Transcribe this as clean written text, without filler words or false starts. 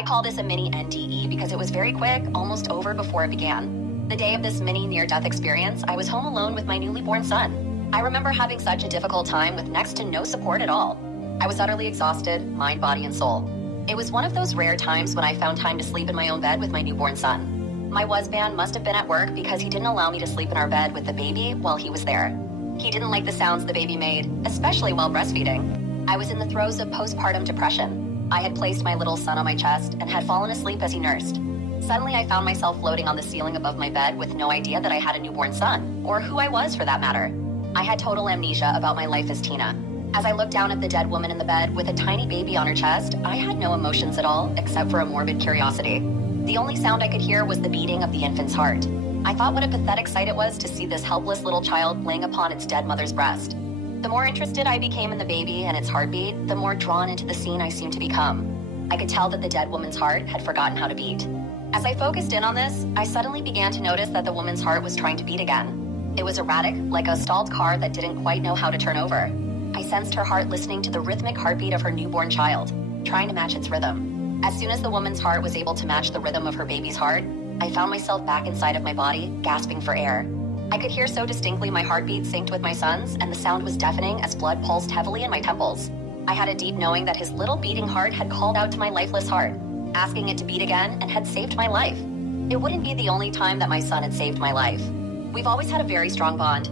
I call this a mini NDE because it was very quick, almost over before it began. The day of this mini near-death experience, I was home alone with my newly born son. I remember having such a difficult time with next to no support at all. I was utterly exhausted, mind, body, and soul. It was one of those rare times when I found time to sleep in my own bed with my newborn son. My husband must have been at work because he didn't allow me to sleep in our bed with the baby while he was there. He didn't like the sounds the baby made, especially while breastfeeding. I was in the throes of postpartum depression. I had placed my little son on my chest and had fallen asleep as he nursed. Suddenly, I found myself floating on the ceiling above my bed with no idea that I had a newborn son, or who I was for that matter. I had total amnesia about my life as Tina. As I looked down at the dead woman in the bed with a tiny baby on her chest, I had no emotions at all except for a morbid curiosity. The only sound I could hear was the beating of the infant's heart. I thought what a pathetic sight it was to see this helpless little child laying upon its dead mother's breast. The more interested I became in the baby and its heartbeat, the more drawn into the scene I seemed to become. I could tell that the dead woman's heart had forgotten how to beat. As I focused in on this, I suddenly began to notice that the woman's heart was trying to beat again. It was erratic, like a stalled car that didn't quite know how to turn over. I sensed her heart listening to the rhythmic heartbeat of her newborn child, trying to match its rhythm. As soon as the woman's heart was able to match the rhythm of her baby's heart, I found myself back inside of my body, gasping for air. I could hear so distinctly my heartbeat synced with my son's, and the sound was deafening as blood pulsed heavily in my temples. I had a deep knowing that his little beating heart had called out to my lifeless heart, asking it to beat again, and had saved my life. It wouldn't be the only time that my son had saved my life. We've always had a very strong bond.